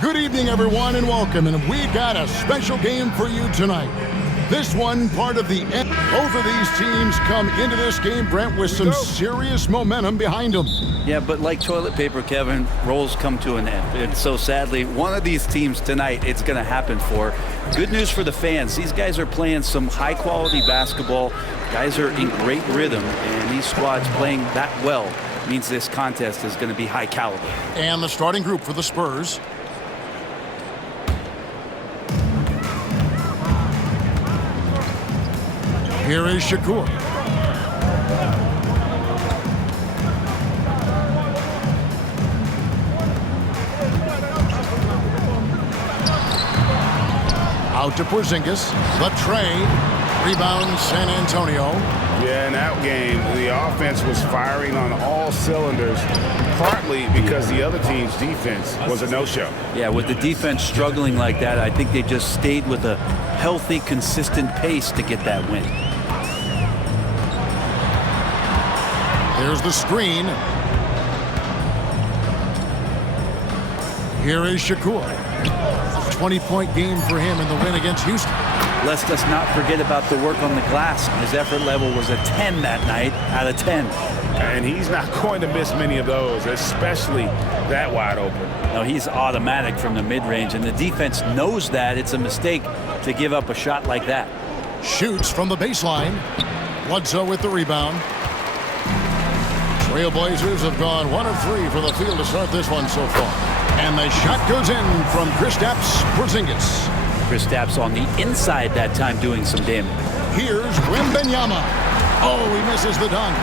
Good evening, everyone, and welcome. And we got a special game for you tonight. This one part of the end. Both of these teams come into this game, Brent, with some serious momentum behind them. Yeah, but like toilet paper, Kevin, roles come to an end. And so sadly, one of these teams tonight, it's going to happen for. Good news for the fans. These guys are playing some high-quality basketball. Guys are in great rhythm, and these squads playing that well means this contest is going to be high caliber. And the starting group for the Spurs. Here is Shakur. Out to Porzingis. The trade. Rebound San Antonio. Yeah, in that game, the offense was firing on all cylinders, partly because the other team's defense was a no-show. Yeah, with the defense struggling like that, I think they just stayed with a healthy, consistent pace to get that win. There's the screen. Here is Shakur. 20-point game for him in the win against Houston. Let's just not forget about the work on the glass. His effort level was a 10 that night out of 10. And he's not going to miss many of those, especially that wide open. No, he's automatic from the mid-range, and the defense knows that it's a mistake to give up a shot like that. Shoots from the baseline. Bledsoe with the rebound. Trailblazers have gone 1 of 3 for the field to start this one so far. And the shot goes in from Kristaps Porzingis. Kristaps on the inside that time doing some damage. Here's Wembanyama. Oh, he misses the dunk.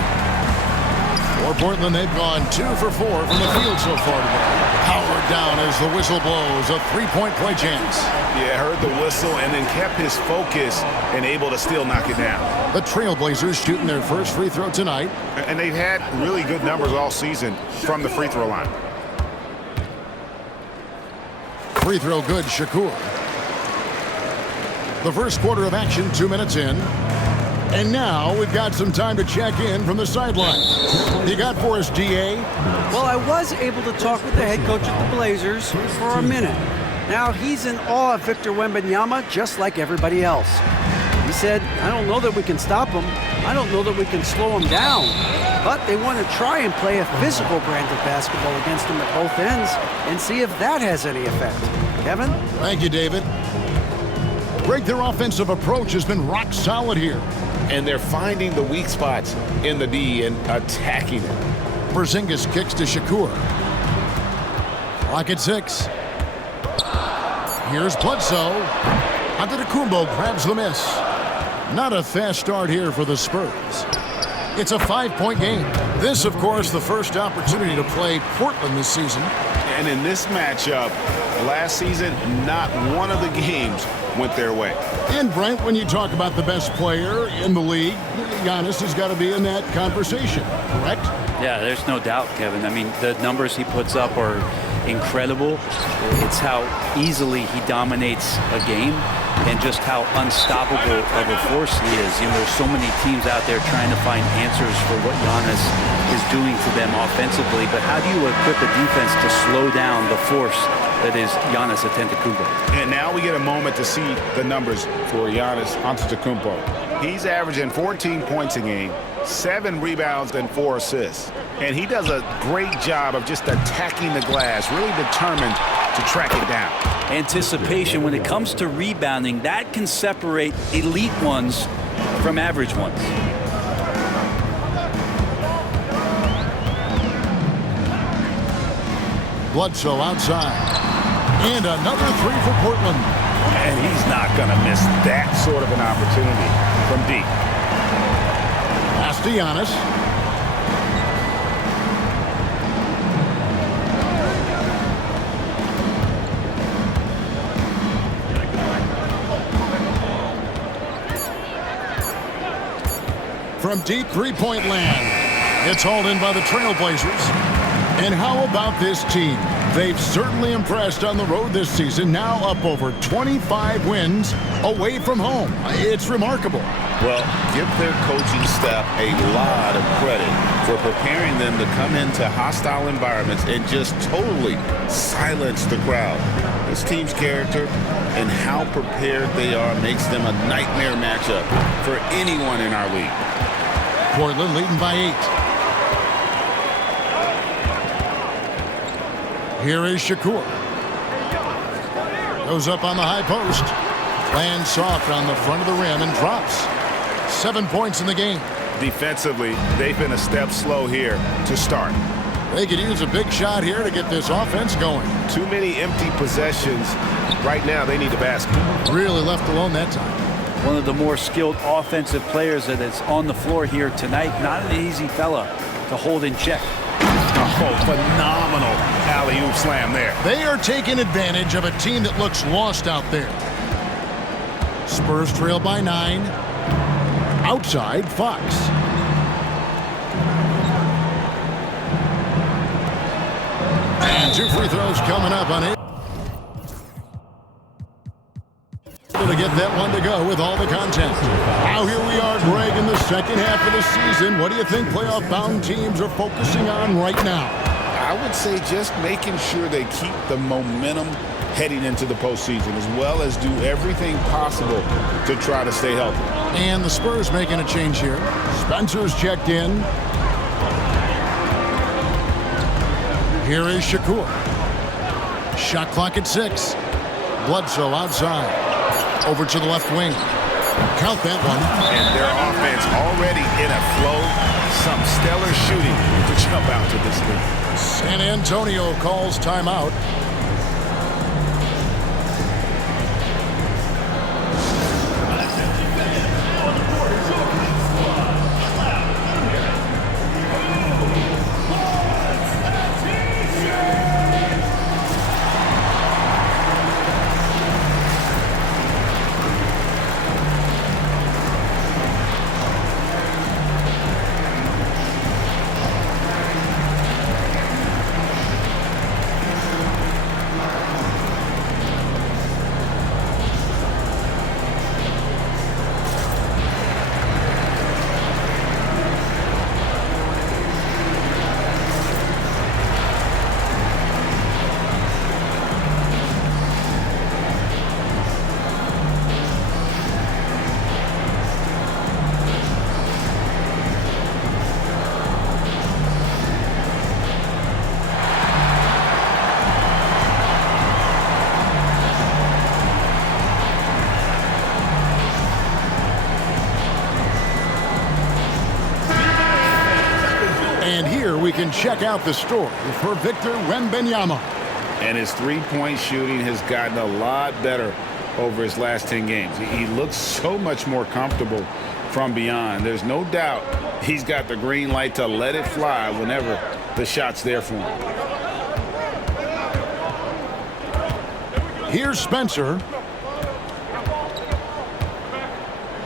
For Portland, they've gone 2 for 4 from the field so far today. Powered down as the whistle blows. A 3-point play chance. Yeah, heard the whistle and then kept his focus and able to still knock it down. The Trailblazers shooting their first free throw tonight. And they've had really good numbers all season from the free throw line. Free throw good, Shakur. The first quarter of action, 2 minutes in. And now we've got some time to check in from the sideline. You got for us, DA? Well, I was able to talk with the head coach of the Blazers for a minute. Now, he's in awe of Victor Wembanyama, just like everybody else. He said, I don't know that we can stop him. I don't know that we can slow him down. But they want to try and play a physical brand of basketball against him at both ends and see if that has any effect. Kevin? Thank you, David. Greg, their offensive approach has been rock solid here. And they're finding the weak spots in the D and attacking it. Porzingis kicks to Shakur. Clock at 6. Here's Bledsoe. Antetokounmpo grabs the miss. Not a fast start here for the Spurs. It's a 5-point game. This, of course, the first opportunity to play Portland this season. And in this matchup, last season, not one of the games went their way. And Brent, when you talk about the best player in the league, Giannis has got to be in that conversation, correct? Yeah, there's no doubt, Kevin. I mean, the numbers he puts up are incredible. It's how easily he dominates a game and just how unstoppable of a force he is. You know, there's so many teams out there trying to find answers for what Giannis is doing to them offensively, but how do you equip a defense to slow down the force that is Giannis Antetokounmpo? And now we get a moment to see the numbers for Giannis Antetokounmpo. He's averaging 14 points a game, 7 rebounds and 4 assists. And he does a great job of just attacking the glass, really determined to track it down. Anticipation when it comes to rebounding, that can separate elite ones from average ones. Bledsoe outside. And another 3 for Portland. And he's not going to miss that sort of an opportunity from deep. Pass to Giannis. From deep 3-point land. It's hauled in by the Trailblazers. And how about this team? They've certainly impressed on the road this season, now up over 25 wins away from home. It's remarkable. Well, give their coaching staff a lot of credit for preparing them to come into hostile environments and just totally silence the crowd. This team's character and how prepared they are makes them a nightmare matchup for anyone in our league. Portland leading by 8. Here is Shakur. Goes up on the high post. Lands soft on the front of the rim and drops. 7 points in the game. Defensively, they've been a step slow here to start. They could use a big shot here to get this offense going. Too many empty possessions. Right now, they need a basket. Really left alone that time. One of the more skilled offensive players that is on the floor here tonight. Not an easy fella to hold in check. Oh, phenomenal alley-oop slam there. They are taking advantage of a team that looks lost out there. Spurs trail by 9. Outside, Fox. And 2 free throws coming up on it. To get that one to go with all the content. Now here we are, Greg, in the second half of the season. What do you think playoff-bound teams are focusing on right now? I would say just making sure they keep the momentum heading into the postseason, as well as do everything possible to try to stay healthy. And the Spurs making a change here. Spencer's checked in. Here is Shakur. Shot clock at 6. Bledsoe outside. Over to the left wing. Count that one. And their offense already in a flow. Some stellar shooting to jump out to this league. San Antonio calls timeout. We can check out the story for Victor Wembanyama. And his three-point shooting has gotten a lot better over his last 10 games. He looks so much more comfortable from beyond. There's no doubt he's got the green light to let it fly whenever the shot's there for him. Here's Spencer.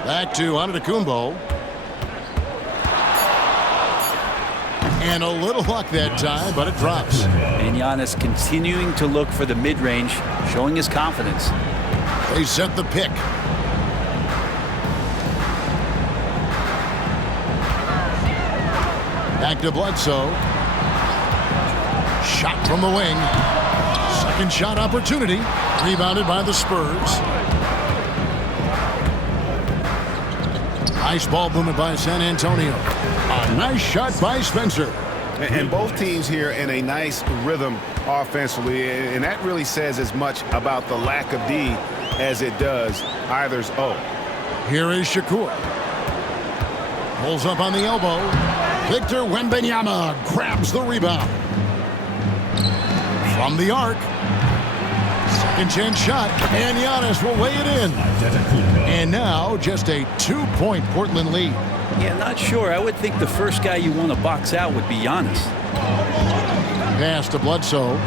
Back to Antetokounmpo. And a little luck that time, but it drops. And Giannis continuing to look for the mid-range, showing his confidence. They set the pick. Back to Bledsoe. Shot from the wing. Second shot opportunity. Rebounded by the Spurs. Nice ball movement by San Antonio. A nice shot by Spencer. And both teams here in a nice rhythm offensively, and that really says as much about the lack of D as it does either's O. Here is Shakur. Pulls up on the elbow. Victor Wembanyama grabs the rebound. From the arc. Second chance shot, and Giannis will weigh it in. And now just a 2-point Portland lead. Yeah, not sure. I would think the first guy you want to box out would be Giannis. Pass to Bledsoe.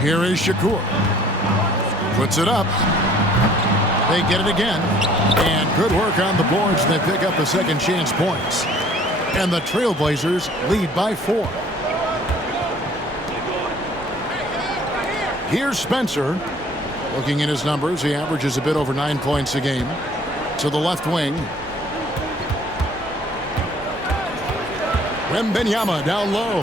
Here is Shakur. Puts it up. They get it again. And good work on the boards, and they pick up the second chance points. And the Trailblazers lead by 4. Here's Spencer. Looking at his numbers, he averages a bit over 9 points a game. To the left wing. Wembanyama down low.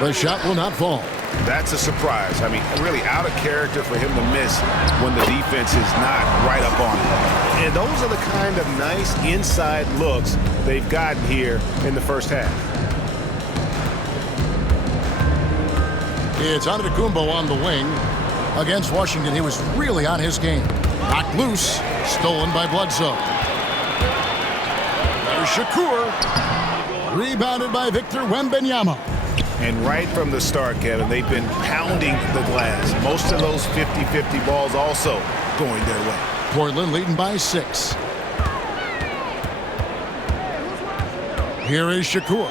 The shot will not fall. That's a surprise. I mean, really out of character for him to miss when the defense is not right up on him. And those are the kind of nice inside looks they've gotten here in the first half. It's Antetokounmpo on the wing. Against Washington, he was really on his game. Knocked loose, stolen by Bledsoe. There's Shakur. Rebounded by Victor Wembanyama. And right from the start, Kevin, they've been pounding the glass. Most of those 50-50 balls also going their way. Portland leading by 6. Here is Shakur.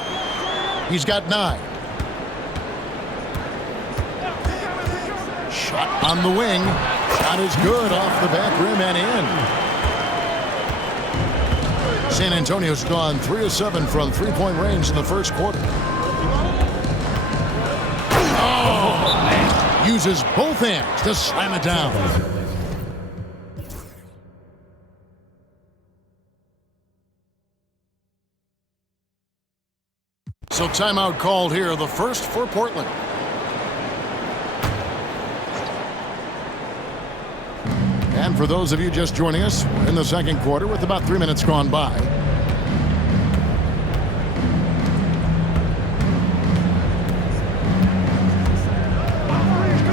He's got 9. Shot on the wing. Shot is good off the back rim and in. San Antonio's gone 3 of 7 from three-point range in the first quarter. Oh! Uses both hands to slam it down. So timeout called here, the first for Portland. And for those of you just joining us, we're in the second quarter with about 3 minutes gone by.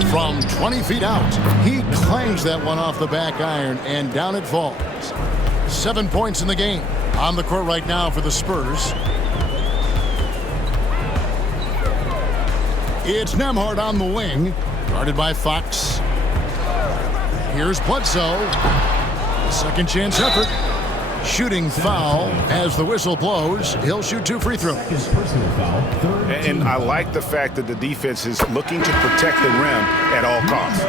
From 20 feet out, he clangs that one off the back iron, and down it falls. 7 points in the game. On the court right now for the Spurs. It's Nembhard on the wing, guarded by Fox. Here's Bledsoe. Second chance effort. Shooting foul as the whistle blows. He'll shoot 2 free throws. And I like the fact that the defense is looking to protect the rim at all costs.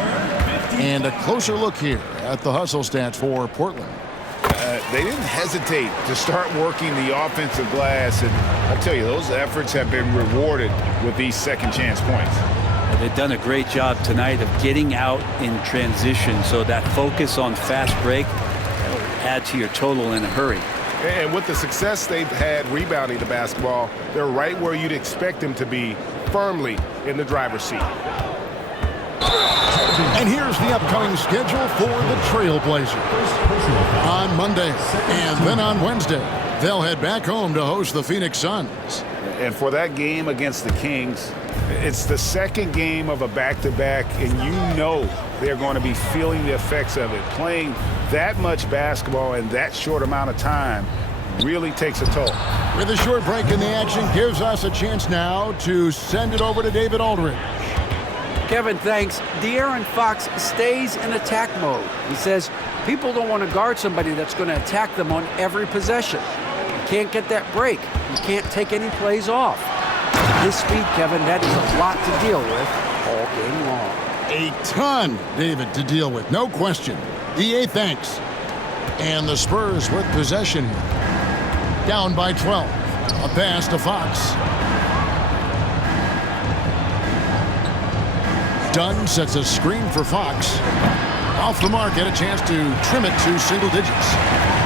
And a closer look here at the hustle stats for Portland. They didn't hesitate to start working the offensive glass. And I'll tell you, those efforts have been rewarded with these second chance points. They've done a great job tonight of getting out in transition, so that focus on fast break will add to your total in a hurry. And with the success they've had rebounding the basketball, they're right where you'd expect them to be, firmly in the driver's seat. And here's the upcoming schedule for the Trailblazers. On Monday and then on Wednesday, they'll head back home to host the Phoenix Suns. And for that game against the Kings, it's the second game of a back-to-back, and you know they're going to be feeling the effects of it. Playing that much basketball in that short amount of time really takes a toll. With a short break in the action, gives us a chance now to send it over to David Aldridge. Kevin, thanks. De'Aaron Fox stays in attack mode. He says people don't want to guard somebody that's going to attack them on every possession. You can't get that break. You can't take any plays off. His speed, Kevin, that is a lot to deal with all game long. A ton, David, to deal with, no question. EA thanks. And the Spurs with possession here. Down by 12. A pass to Fox. Dunn sets a screen for Fox. Off the mark, get a chance to trim it to single digits.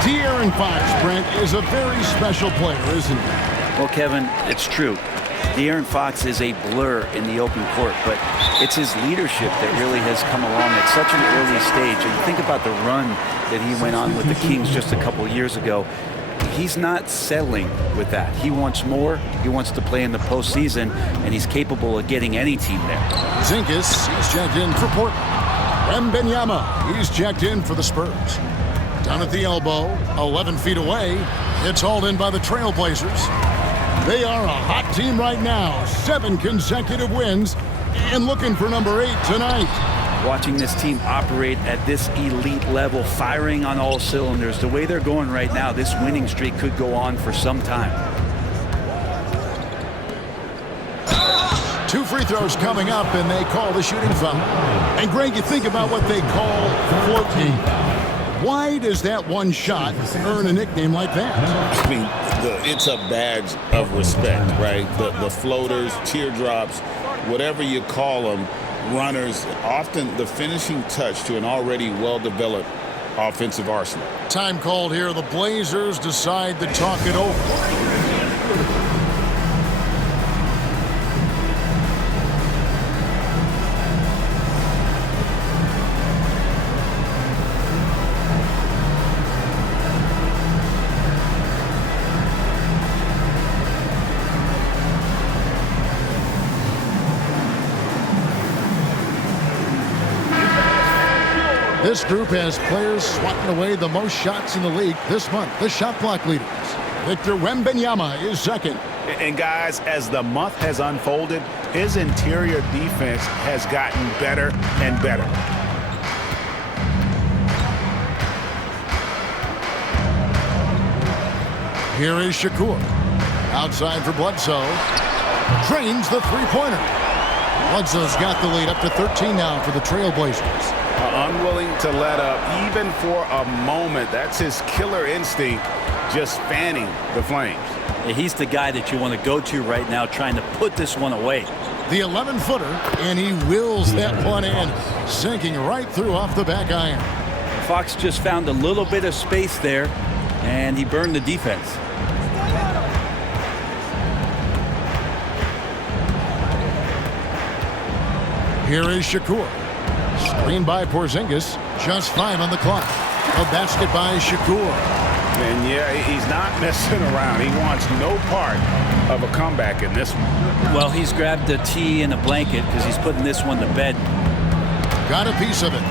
De'Aaron Fox, Brent, is a very special player, isn't he? Well, Kevin, it's true. De'Aaron Fox is a blur in the open court, but it's his leadership that really has come along at such an early stage. And you think about the run that he went on with the Kings just a couple years ago. He's not settling with that. He wants more. He wants to play in the postseason, and he's capable of getting any team there. Zinkas, he's checked in for Portland. Wembanyama, he's checked in for the Spurs. Down at the elbow, 11 feet away. It's hauled in by the Trailblazers. They are a hot team right now. 7 consecutive wins and looking for number 8 tonight. Watching this team operate at this elite level, firing on all cylinders, the way they're going right now, this winning streak could go on for some time. 2 free throws coming up, and they call the shooting foul. And Greg, you think about what they call floating. Why does that one shot earn a nickname like that? I mean, it's a badge of respect, right? The floaters, teardrops, whatever you call them, runners, often the finishing touch to an already well-developed offensive arsenal. Time called here. The Blazers decide to talk it over. This group has players swatting away the most shots in the league this month. The shot block leaders. Victor Wembanyama is second. And guys, as the month has unfolded, his interior defense has gotten better and better. Here is Shakur. Outside for Bledsoe. Drains the three-pointer. Bledsoe's got the lead up to 13 now for the Trailblazers. Unwilling to let up even for a moment. That's his killer instinct, just fanning the flames. He's the guy that you want to go to right now, trying to put this one away. The 11-footer, and he wills that one in, sinking right through off the back iron. Fox just found a little bit of space there, and he burned the defense. Here is Shakur. Screen by Porzingis. Just 5 on the clock. A basket by Shakur. And yeah, he's not messing around. He wants no part of a comeback in this one. Well, he's grabbed a tee and a blanket because he's putting this one to bed. Got a piece of it.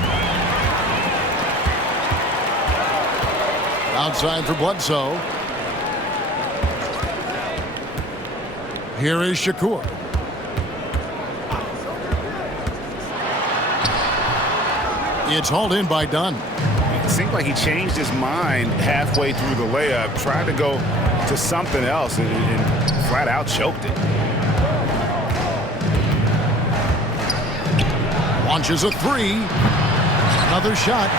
Outside for Bledsoe. Here is Shakur. It's hauled in by Dunn. It seemed like he changed his mind halfway through the layup, tried to go to something else, and flat out choked it. Launches a three. Another shot.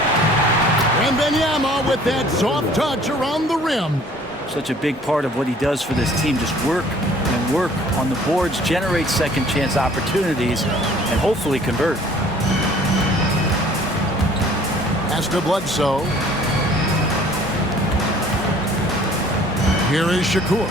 Wembanyama with that soft touch around the rim. Such a big part of what he does for this team. Just work and work on the boards, generate second chance opportunities, and hopefully convert. Pass to Bledsoe. Here is Shakur.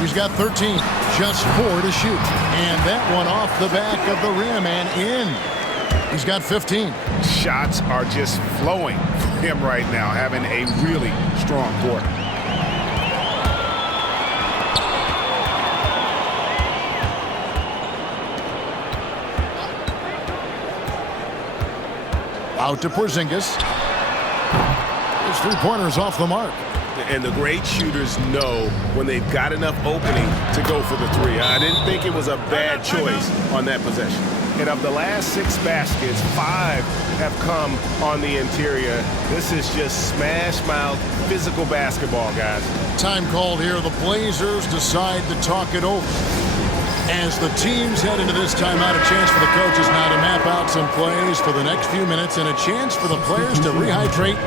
He's got 13. Just 4 to shoot. And that one off the back of the rim and in. He's got 15. Shots are just flowing for him right now, having a really strong quarter. Out to Porzingis. His three-pointer's off the mark. And the great shooters know when they've got enough opening to go for the three. I didn't think it was a bad choice on that possession. And of the last 6 baskets, 5 have come on the interior. This is just smash-mouth physical basketball, guys. Time called here. The Blazers decide to talk it over. As the teams head into this timeout, a chance for the coaches now to map out some plays for the next few minutes and a chance for the players to rehydrate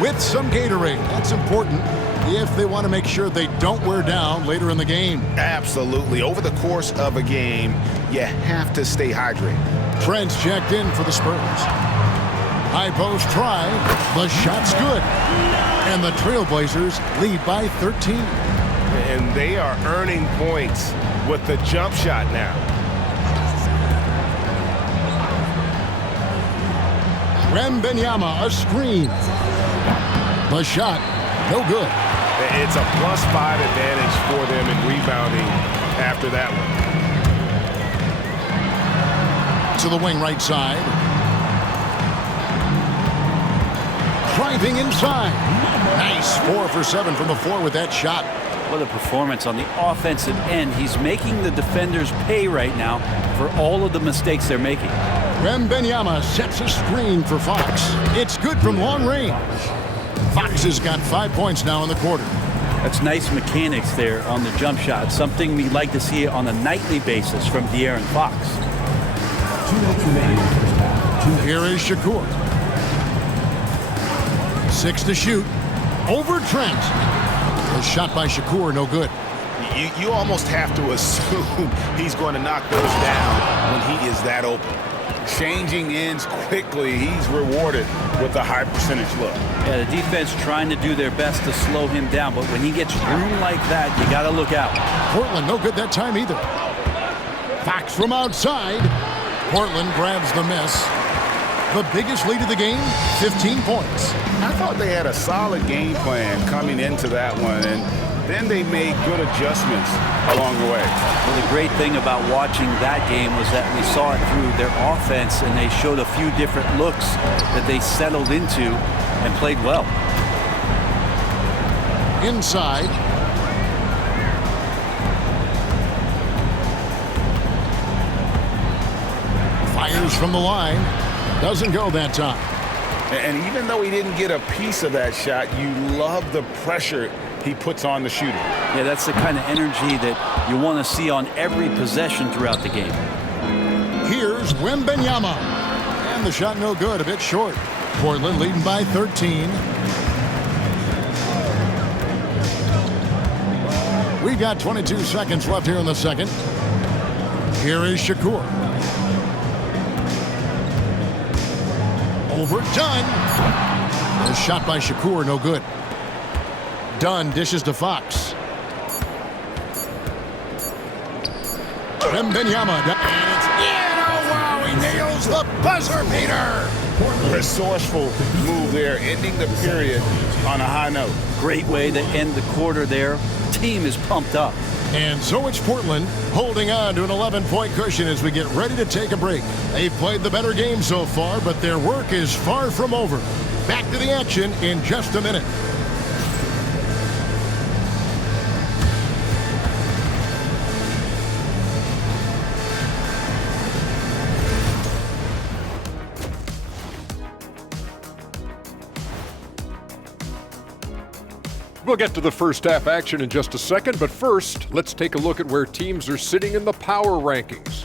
with some Gatorade. That's important if they want to make sure they don't wear down later in the game. Absolutely. Over the course of a game, you have to stay hydrated. Trent's checked in for the Spurs. High post try. The shot's good. And the Trailblazers lead by 13. And they are earning points with the jump shot now. Wembanyama, a screen. The shot, no good. It's a +5 advantage for them in rebounding after that one. To the wing right side. Driving inside. Nice, 4 for 7 from the floor with that shot. What a performance on the offensive end. He's making the defenders pay right now for all of the mistakes they're making. Wembanyama sets a screen for Fox. It's good from long range. Fox has got 5 points now in the quarter. That's nice mechanics there on the jump shot. Something we'd like to see on a nightly basis from De'Aaron Fox. Here is Shakur. 6 to shoot. Over Trent. A shot by Shakur, no good. You almost have to assume he's going to knock those down when he is that open. Changing ends quickly, he's rewarded with a high percentage look. Yeah, the defense trying to do their best to slow him down, but when he gets room like that, you got to look out. Portland no good that time either. Fox from outside. Portland grabs the miss. The biggest lead of the game, 15 points. I thought they had a solid game plan coming into that one, and then they made good adjustments along the way. Well, the great thing about watching that game was that we saw it through their offense, and they showed a few different looks that they settled into and played well. Inside. Fires from the line. Doesn't go that time. And even though he didn't get a piece of that shot, you love the pressure he puts on the shooter. Yeah, that's the kind of energy that you want to see on every possession throughout the game. Here's Wembanyama. And the shot no good, a bit short. Portland leading by 13. We've got 22 seconds left here in the second. Here is Shakur. Over Dunn. A shot by Shakur, no good. Dunn dishes to Fox. Wembanyama. And it's in. Oh, wow, he nails the buzzer beater. Resourceful move there, ending the period on a high note. Great way to end the quarter there. Team is pumped up. And so it's Portland holding on to an 11-point cushion as we get ready to take a break. They've played the better game so far, but their work is far from over. Back to the action in just a minute. We'll get to the first half action in just a second, but first, let's take a look at where teams are sitting in the power rankings.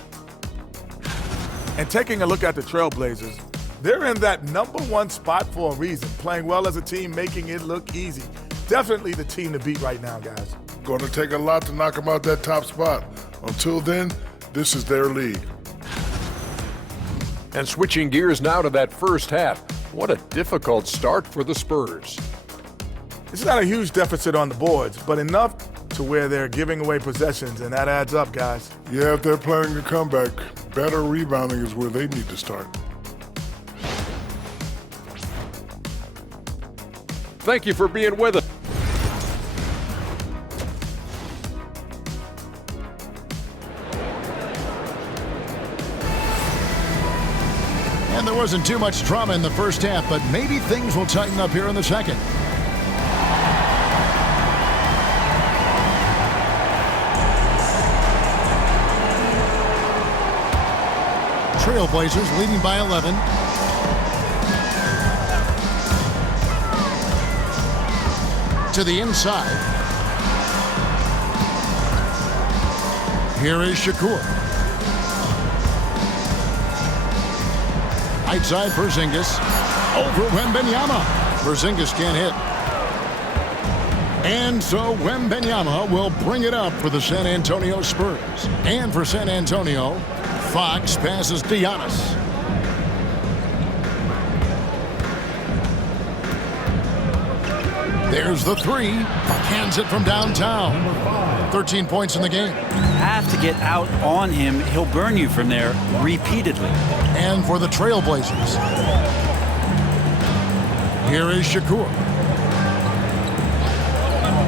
And taking a look at the Trailblazers, they're in that #1 spot for a reason, playing well as a team, making it look easy. Definitely the team to beat right now, guys. Going to take a lot to knock them out that top spot. Until then, this is their league. And switching gears now to that first half, what a difficult start for the Spurs. It's not a huge deficit on the boards, but enough to where they're giving away possessions, and that adds up, guys. Yeah, if they're planning a comeback, better rebounding is where they need to start. Thank you for being with us. And there wasn't too much drama in the first half, but maybe things will tighten up here in the second. Trailblazers leading by 11. To the inside. Here is Shakur. Right side, Porzingis. Over Wembanyama. Porzingis can't hit. And so Wembanyama will bring it up for the San Antonio Spurs. And for San Antonio, Fox passes to Giannis. There's the three. Hands it from downtown. 13 points in the game. Have to get out on him. He'll burn you from there repeatedly. And for the Trailblazers, here is Shakur.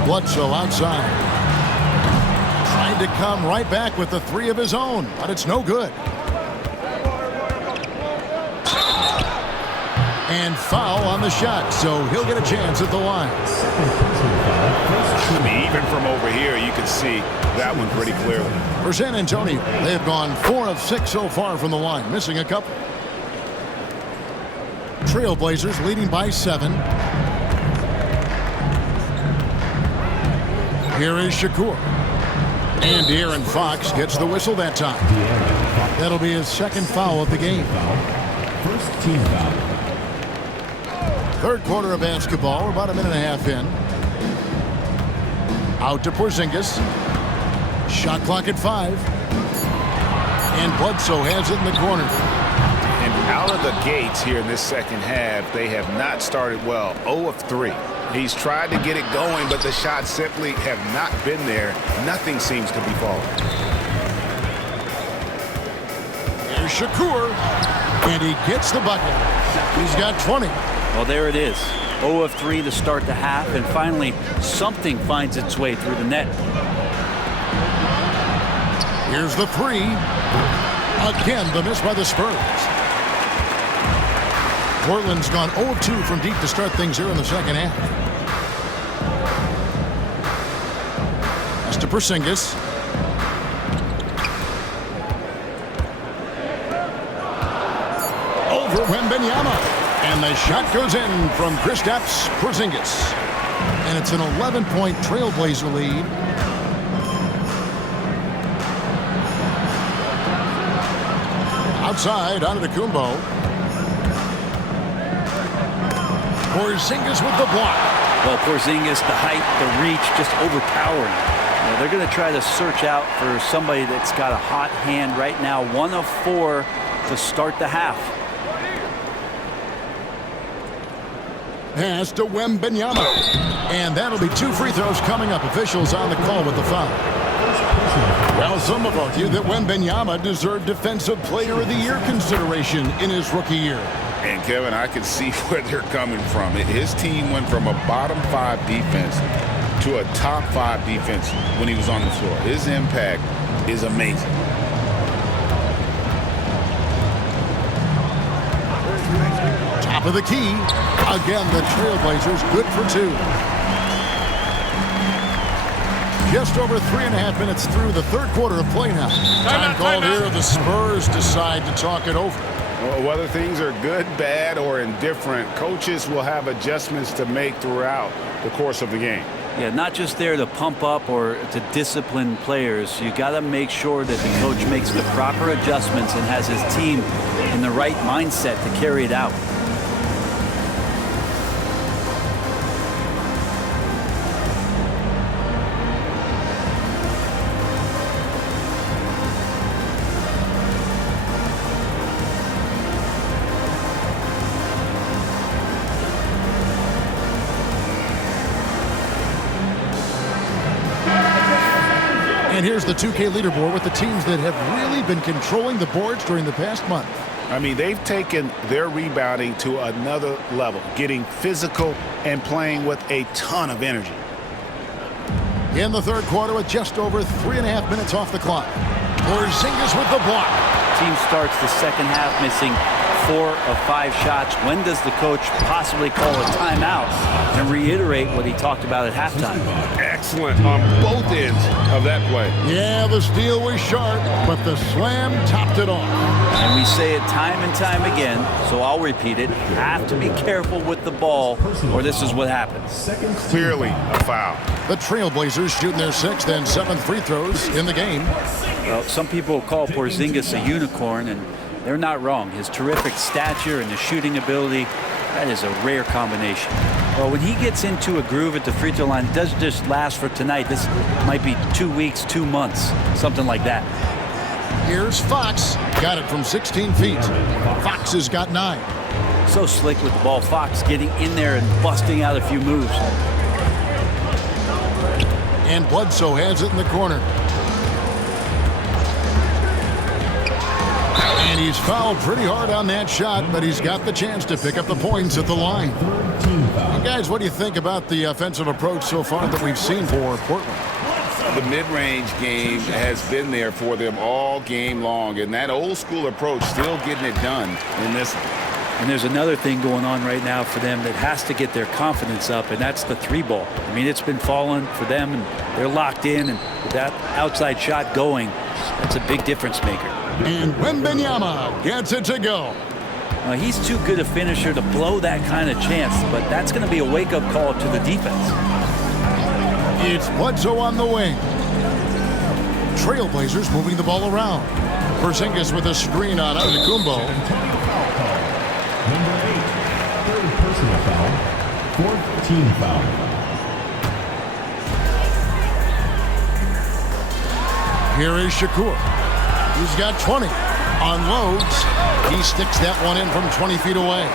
Bledsoe outside. Tried to come right back with the three of his own, but it's no good. And foul on the shot, so he'll get a chance at the line. Even from over here, you can see that one pretty clearly. For San Antonio, they have gone 4 of 6 so far from the line, missing a couple. Trailblazers leading by 7. Here is Shakur. And De'Aaron Fox gets the whistle that time. That'll be his second foul of the game. First team foul. Third quarter of basketball. We're about a minute and a half in. Out to Porzingis. Shot clock at 5. And Bledsoe has it in the corner. And out of the gates here in this second half, they have not started well. 0 of 3. He's tried to get it going, but the shots simply have not been there. Nothing seems to be falling. Here's Shakur, and he gets the bucket. He's got 20. Well, there it is. 0 of 3 to start the half, and finally something finds its way through the net. Here's the 3. Again, the miss by the Spurs. Portland's gone 0 of 2 from deep to start things here in the second half. That's to Porzingis. Over Wembanyama. And the shot goes in from Kristaps Porzingis. And it's an 11-point Trailblazer lead. Outside, Antetokounmpo. Porzingis with the block. Well, Porzingis, the height, the reach, just overpowering. You know, they're going to try to search out for somebody that's got a hot hand right now. 1 of 4 to start the half. Pass to Wembanyama. And that'll be 2 free throws coming up. Officials on the call with the foul. Well, some have argued that Wembanyama deserved Defensive Player of the Year consideration in his rookie year. And, Kevin, I can see where they're coming from. His team went from a bottom 5 defense to a top 5 defense when he was on the floor. His impact is amazing. Top of the key. Again, the Trailblazers good for 2. Just over 3.5 minutes through the third quarter of play now. Time called here. The Spurs decide to talk it over. Well, whether things are good, bad, or indifferent, coaches will have adjustments to make throughout the course of the game. Yeah, not just there to pump up or to discipline players. You got to make sure that the coach makes the proper adjustments and has his team in the right mindset to carry it out. And here's the 2K leaderboard with the teams that have really been controlling the boards during the past month. I mean, they've taken their rebounding to another level, getting physical and playing with a ton of energy. In the third quarter with just over 3.5 minutes off the clock. Porzingis with the block. Team starts the second half missing 4 of 5 shots. When does the coach possibly call a timeout and reiterate what he talked about at halftime? Excellent on both ends of that play. Yeah, the steal was sharp, but the slam topped it off. And we say it time and time again, so I'll repeat it. You have to be careful with the ball, or this is what happens. Clearly a foul. The Trailblazers shooting their 6th and 7th free throws in the game. Well, some people call Porzingis a unicorn, and they're not wrong. His terrific stature and his shooting ability, that is a rare combination. Well, when he gets into a groove at the free throw line, it doesn't just last for tonight. This might be 2 weeks, 2 months, something like that. Here's Fox. Got it from 16 feet. Fox has got 9. So slick with the ball. Fox getting in there and busting out a few moves. And Bledsoe has it in the corner. And he's fouled pretty hard on that shot, but he's got the chance to pick up the points at the line. And guys, what do you think about the offensive approach so far that we've seen for Portland? The mid-range game has been there for them all game long, and that old-school approach still getting it done in this one. And there's another thing going on right now for them that has to get their confidence up, and that's the 3-ball. I mean, it's been falling for them, and they're locked in, and with that outside shot going, that's a big difference maker. And Wembanyama gets it to go. He's too good a finisher to blow that kind of chance, but that's going to be a wake-up call to the defense. It's Bledsoe on the wing. Trailblazers moving the ball around. Porzingis with a screen on Antetokounmpo. personal foul, fourth team foul. Here is Shakur. He's got 20. Unloads. He sticks that one in from 20 feet away.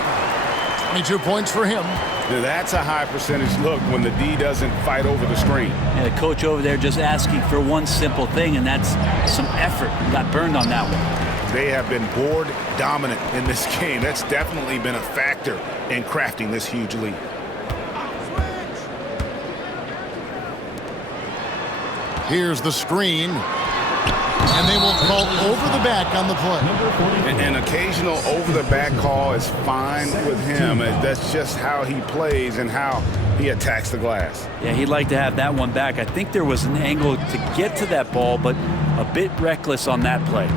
22 points for him. Now that's a high percentage look when the D doesn't fight over the screen. Yeah, the coach over there just asking for one simple thing, and that's some effort. Got burned on that one. They have been board dominant in this game. That's definitely been a factor in crafting this huge lead. Here's the screen. And they will call over the back on the play. An occasional over-the-back call is fine with him. That's just how he plays and how he attacks the glass. Yeah, he'd like to have that one back. I think there was an angle to get to that ball, but a bit reckless on that play.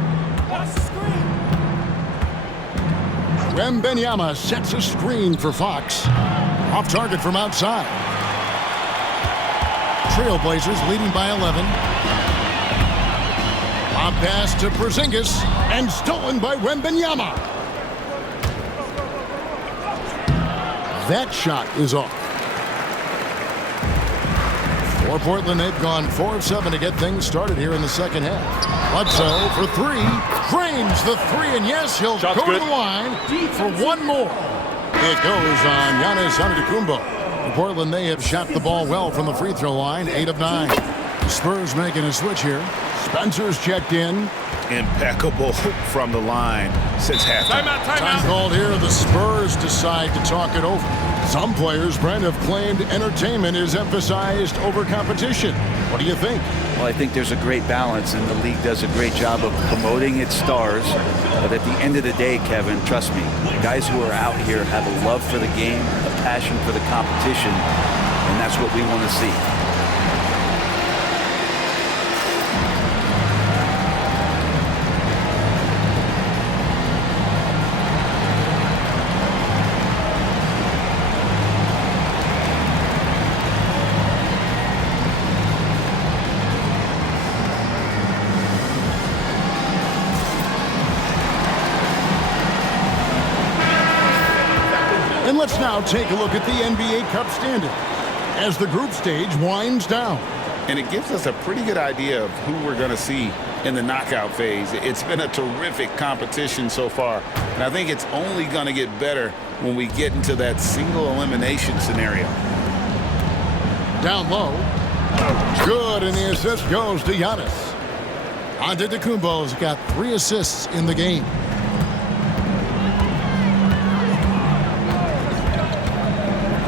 Wembanyama sets a screen for Fox. Off target from outside. Trailblazers leading by 11. A pass to Porzingis and stolen by Wembanyama. That shot is off. For Portland, they've gone 4 of 7 to get things started here in the second half. Bledsoe for 3. Drains the 3, and yes, he'll go to the line for one more. It goes on Giannis Antetokounmpo. For Portland, they have shot the ball well from the free throw line, 8 of 9. The Spurs making a switch here. Spencer's checked in. Impeccable from the line since halftime. Time called here. The Spurs decide to talk it over. Some players, Brent, have claimed entertainment is emphasized over competition. What do you think? Well, I think there's a great balance, and the league does a great job of promoting its stars. But at the end of the day, Kevin, trust me, the guys who are out here have a love for the game, a passion for the competition, and that's what we want to see. And let's now take a look at the NBA Cup standings as the group stage winds down. And it gives us a pretty good idea of who we're going to see in the knockout phase. It's been a terrific competition so far, and I think it's only going to get better when we get into that single elimination scenario. Down low. Good, and the assist goes to Giannis. Antetokounmpo's got 3 assists in the game.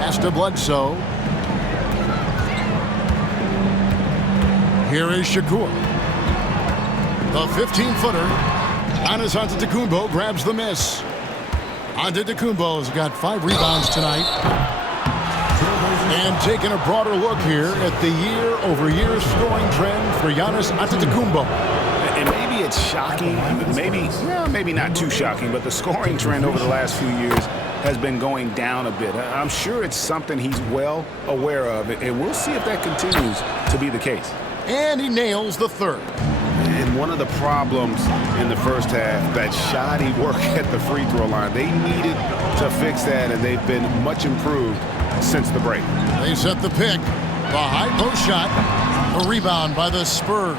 Pass to Bledsoe. Here is Shakur. The 15-footer. Giannis Antetokounmpo grabs the miss. Antetokounmpo's got 5 rebounds tonight. And taking a broader look here at the year-over-year scoring trend for Giannis Antetokounmpo. And maybe it's shocking, maybe not too shocking, but the scoring trend over the last few years has been going down a bit. I'm sure it's something he's well aware of, and we'll see if that continues to be the case. And he nails the third. And one of the problems in the first half, that shoddy work at the free throw line. They needed to fix that, and they've been much improved since the break. They set the pick. The high post shot. A rebound by the Spurs.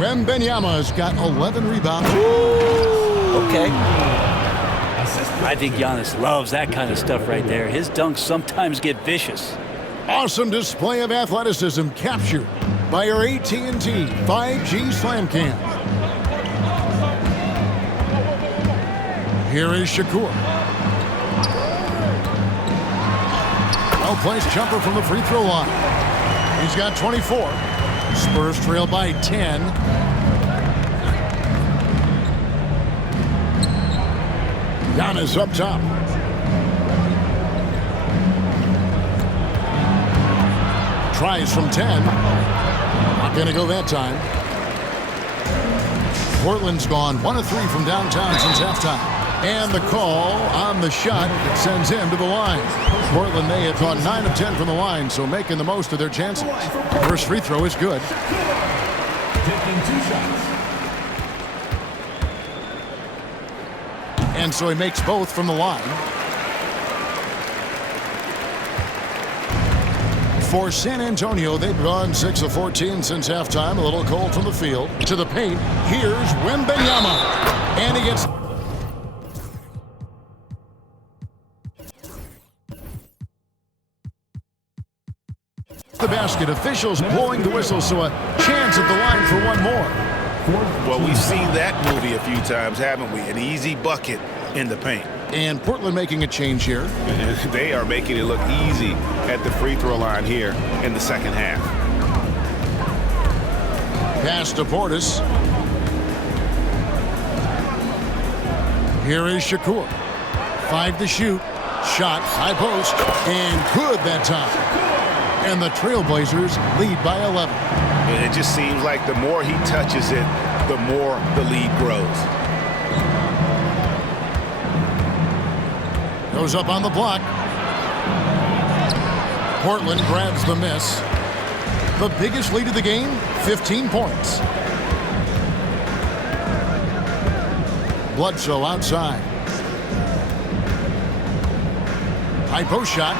Wembanyama's got 11 rebounds. Okay. I think Giannis loves that kind of stuff right there. His dunks sometimes get vicious. Awesome display of athleticism captured by our AT&T 5G Slam Cam. Here is Shakur. Well-placed jumper from the free throw line. He's got 24. Spurs trail by 10. Giannis up top. Tries from 10. Not going to go that time. Portland's gone 1 of 3 from downtown since halftime. And the call on the shot that sends him to the line. Portland, they have gone 9 of 10 from the line, so making the most of their chances. First free throw is good. Taking 2 shots. And so he makes both from the line. For San Antonio, they've gone 6 of 14 since halftime. A little cold from the field. To the paint. Here's Wembanyama. And he gets... the basket. Officials blowing the whistle, so a chance at the line for one more. Well, we've seen that movie a few times, haven't we? An easy bucket in the paint. And Portland making a change here. They are making it look easy at the free throw line here in the second half. Pass to Portis. Here is Shakur. 5 to shoot. Shot, high post, and good that time. And the Trailblazers lead by 11. And it just seems like the more he touches it, the more the lead grows. Goes up on the block. Portland grabs the miss. The biggest lead of the game, 15 points. Bledsoe outside. High post shot.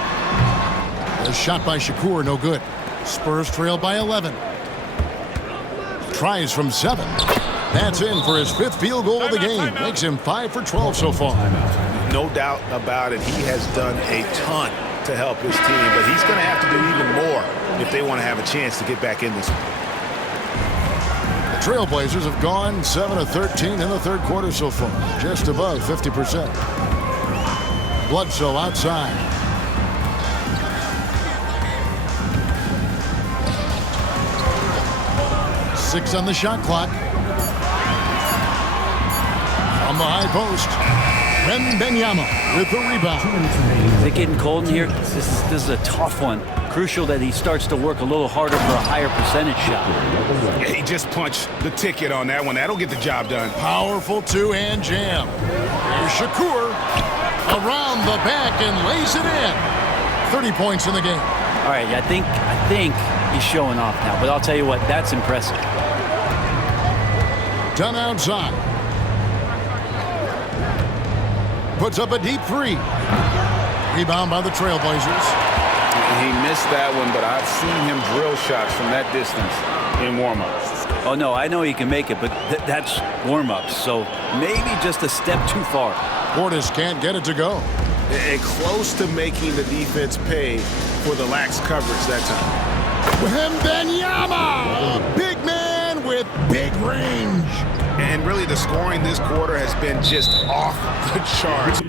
A shot by Shakur, no good. Spurs trail by 11. Tries from 7. That's in for his 5th field goal of the game. Makes him 5 for 12 so far. No doubt about it. He has done a ton to help his team, but he's going to have to do even more if they want to have a chance to get back in this one. The Trailblazers have gone 7 of 13 in the third quarter so far, just above 50%. Bledsoe outside. Six on the shot clock. From the high post, Wembanyama with the rebound. Is it getting cold in here? This is a tough one. Crucial that he starts to work a little harder for a higher percentage shot. Yeah, he just punched the ticket on that one. That'll get the job done. Powerful two-hand jam. Here's Shakur around the back and lays it in. 30 points in the game. All right, I think he's showing off now, but I'll tell you what, that's impressive. Done outside. Puts up a deep 3. Rebound by the Trailblazers. He missed that one, but I've seen him drill shots from that distance in warm-ups. Oh, no, I know he can make it, but that's warm-ups, so maybe just a step too far. Portis can't get it to go. And close to making the defense pay for the lax coverage that time. Wembanyama! Big man with big range. And really, the scoring this quarter has been just off the charts.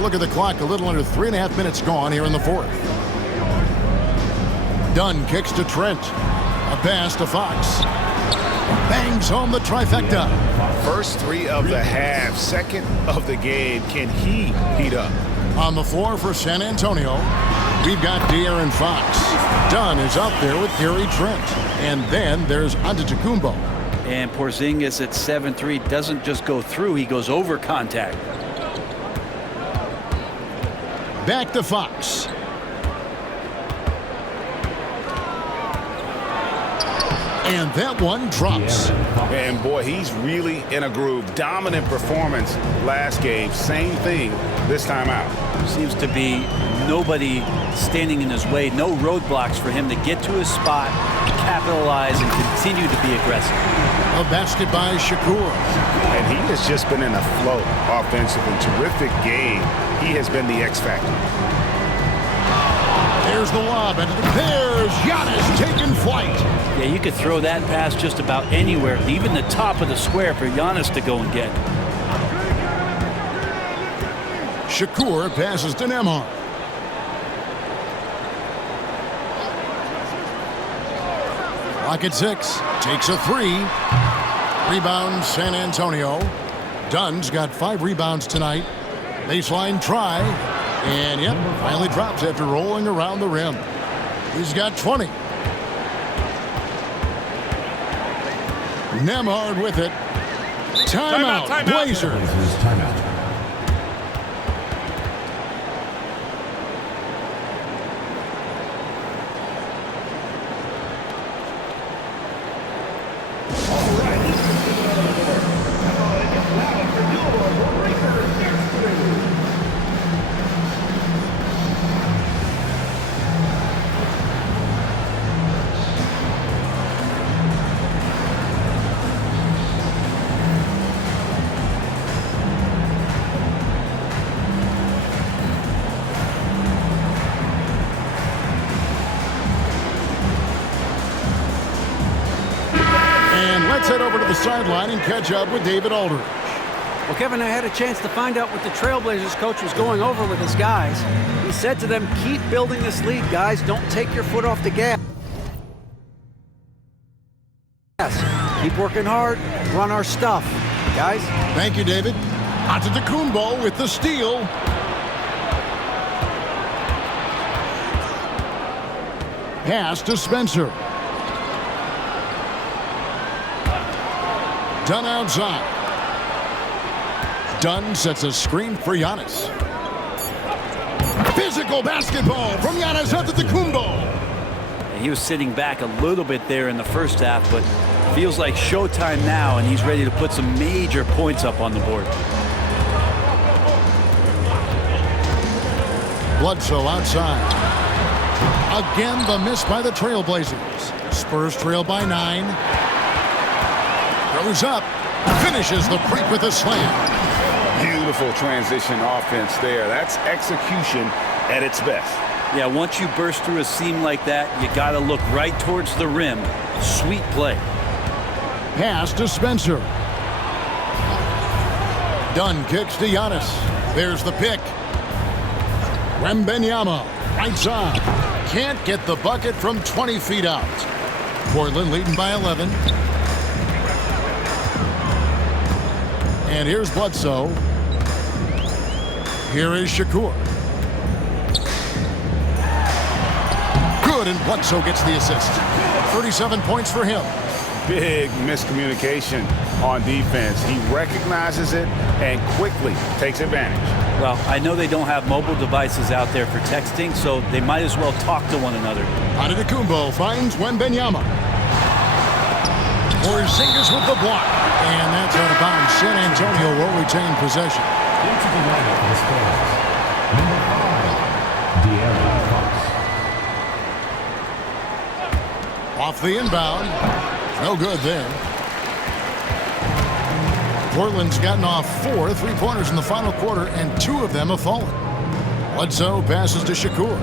Look at the clock, a little under 3.5 minutes gone here in the fourth. Dunn kicks to Trent. A pass to Fox. Bangs home the trifecta. First 3 of the half, second of the game. Can he heat up? On the floor for San Antonio, we've got De'Aaron Fox. Dunn is up there with Gary Trent. And then there's Antetokounmpo. And Porzingis at 7-3 doesn't just go through, he goes over contact. Back to Fox. And that one drops. And boy, he's really in a groove. Dominant performance last game. Same thing this time out. Seems to be nobody standing in his way. No roadblocks for him to get to his spot, capitalize, and continue to be aggressive. A basket by Shakur. And he has just been in a flow offensively. Terrific game. He has been the X factor. There's the lob, and there's Giannis taking flight. Yeah, you could throw that pass just about anywhere, even the top of the square for Giannis to go and get. Shakur passes to Nembhard. Clock at 6. Takes a 3. Rebound San Antonio. Dunn's got 5 rebounds tonight. Baseline try. And yep, finally drops after rolling around the rim. He's got 20. Nembhard with it. Timeout, Blazers. Let's head over to the sideline and catch up with David Aldridge. Well, Kevin, I had a chance to find out what the Trailblazers coach was going over with his guys. He said to them, keep building this lead, guys. Don't take your foot off the gas. Keep working hard. Run our stuff, guys. Thank you, David. Antetokounmpo with the steal. Pass to Spencer. Dunn outside. Dunn sets a screen for Giannis. Physical basketball from Giannis Antetokounmpo. He was sitting back a little bit there in the first half, but feels like showtime now, and he's ready to put some major points up on the board. Bledsoe outside. Again, the miss by the Trailblazers. Spurs trail by 9. Goes up, finishes the break with a slam. Beautiful transition offense there. That's execution at its best. Yeah, once you burst through a seam like that, you got to look right towards the rim. Sweet play. Pass to Spencer. Dunn kicks to Giannis. There's the pick. Wembanyama, right side. Can't get the bucket from 20 feet out. Portland leading by 11. And here's Bledsoe. Here is Shakur. Good, and Bledsoe gets the assist. 37 points for him. Big miscommunication on defense. He recognizes it and quickly takes advantage. Well, I know they don't have mobile devices out there for texting, so they might as well talk to one another. Antetokounmpo finds Wembanyama. Porzingis with the block. And that's out of bounds. San Antonio will retain possession. Into the lineup for the Spurs. Number 5, De'Aaron Fox. Off the inbound. No good there. Portland's gotten off 4 3-pointers in the final quarter, and 2 of them have fallen. Bledsoe passes to Shakur.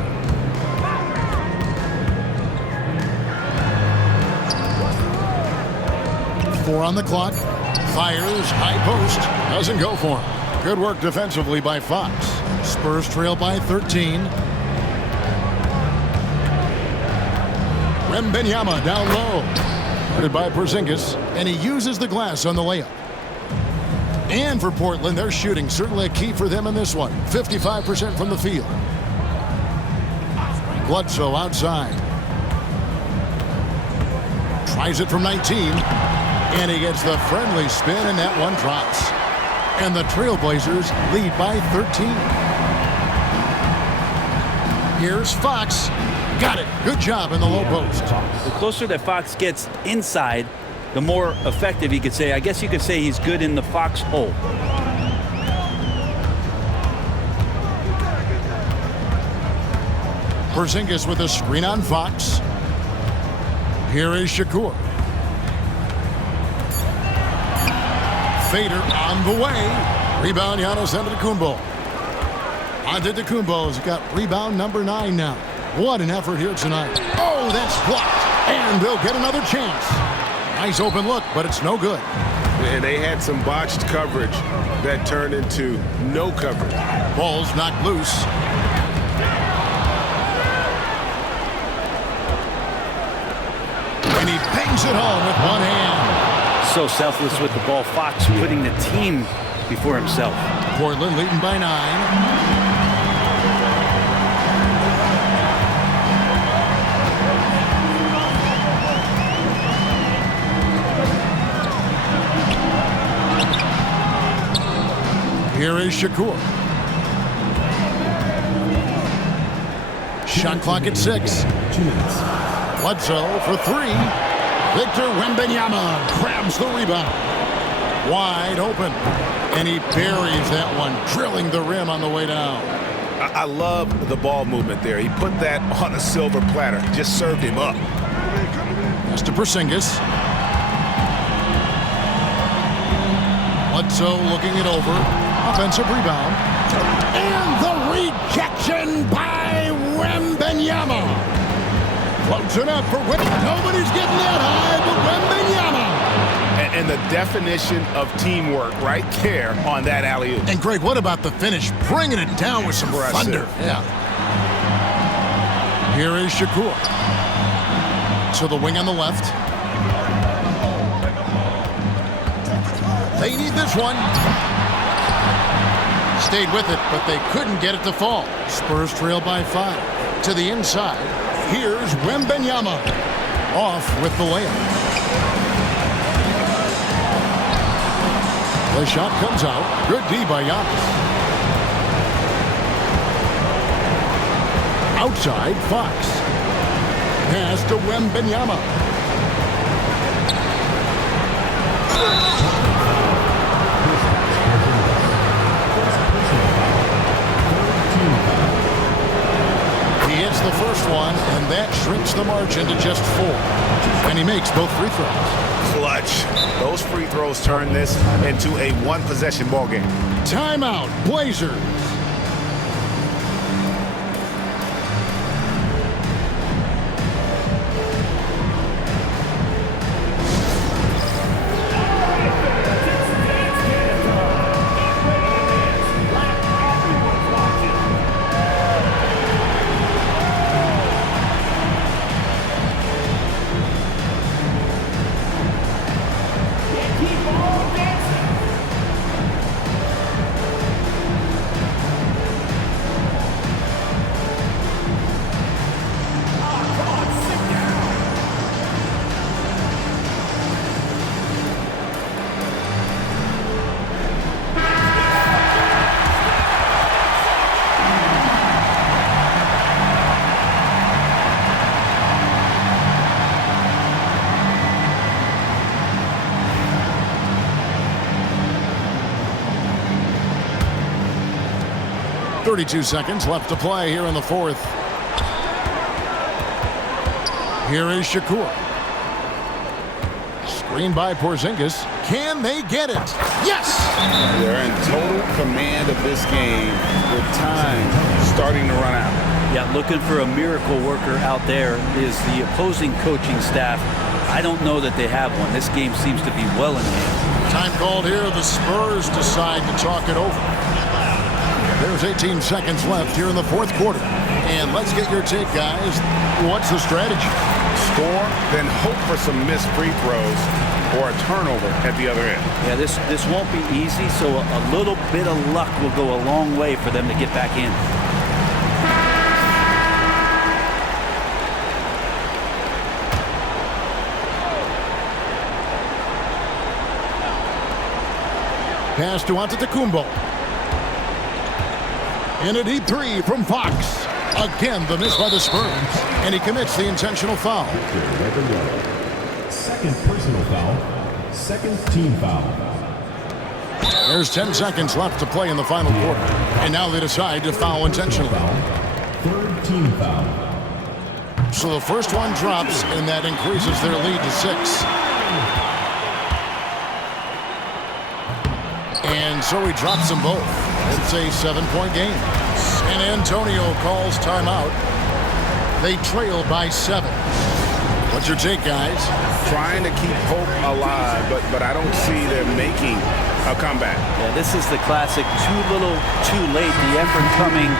Four on the clock. Fires, high post, doesn't go for him. Good work defensively by Fox. Spurs trail by 13. Wembanyama down low. Guarded by Porzingis, and he uses the glass on the layup. And for Portland, their shooting certainly a key for them in this one. 55% from the field. Bledsoe outside. Tries it from 19. And he gets the friendly spin, and that one drops. And the Trailblazers lead by 13. Here's Fox. Got it. Good job in the low post. The closer that Fox gets inside, the more effective he could say. I guess you could say he's good in the Fox hole. Porzingis with a screen on Fox. Here is Shakur. Fader on the way. Rebound, Giannis Antetokounmpo. Antetokounmpo's got rebound number 9 now. What an effort here tonight. Oh, that's blocked. And they'll get another chance. Nice open look, but it's no good. And they had some botched coverage that turned into no coverage. Ball's knocked loose. And he bangs it home with one hand. So selfless with the ball. Fox putting the team before himself. Portland leading by 9. Here is Shakur. Shot clock at 6. 2 minutes. Bledsoe for 3. Victor Wembanyama grabs the rebound. Wide open. And he buries that one, drilling the rim on the way down. I love the ball movement there. He put that on a silver platter. Just served him up. Pass to Porzingis. Bledsoe looking it over. Offensive rebound. And the rejection by Wembanyama. Floats it up for Wembanyama. Nobody's getting that high but Wembanyama. And the definition of teamwork right there on that alley-oop. And Greg, what about the finish? Bringing it down with some thunder. Yeah. Here is Shakur. To the wing on the left. They need this one. Stayed with it, but they couldn't get it to fall. Spurs trail by 5. To the inside. Here's Wembanyama. Off with the layup. The shot comes out. Good D by Giannis. Outside, Fox. Pass to Wembanyama. He hits the first one, and that shrinks the margin to just 4. And he makes both free throws. Clutch. Those free throws turn this into a one-possession ball game. Timeout, Blazers. .32 seconds left to play here in the fourth. Here is Shakur. Screen by Porzingis. Can they get it? Yes! They're in total command of this game with time starting to run out. Yeah, looking for a miracle worker out there is the opposing coaching staff. I don't know that they have one. This game seems to be well in hand. Time called here. The Spurs decide to talk it over. There's 18 seconds left here in the fourth quarter. And let's get your take, guys. What's the strategy? Score, then hope for some missed free throws or a turnover at the other end. Yeah, this won't be easy, so a little bit of luck will go a long way for them to get back in. Pass to Antetokounmpo. In a deep three from Fox. Again, the miss by the Spurs. And he commits the intentional foul. Second personal foul. Second team foul. There's 10 seconds left to play in the final quarter. And now they decide to foul intentionally. Third team foul. So the first one drops, and that increases their lead to 6. And so he drops them both. It's a 7-point game. And Antonio calls timeout. They trail by 7. What's your take, guys? Trying to keep hope alive, but I don't see them making a comeback. Yeah, this is the classic too little, too late. The effort coming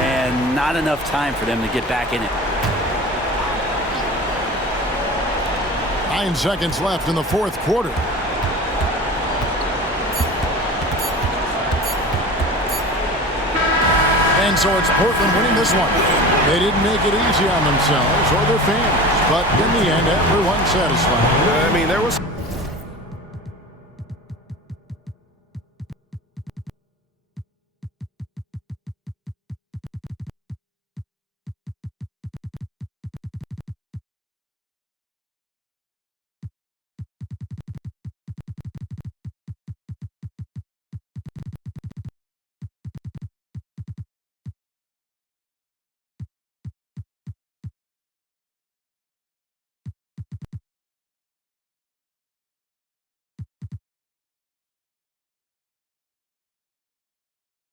and not enough time for them to get back in it. 9 seconds left in the fourth quarter. And so it's Portland winning this one. They didn't make it easy on themselves or their fans, but in the end, everyone's satisfied. I mean, there was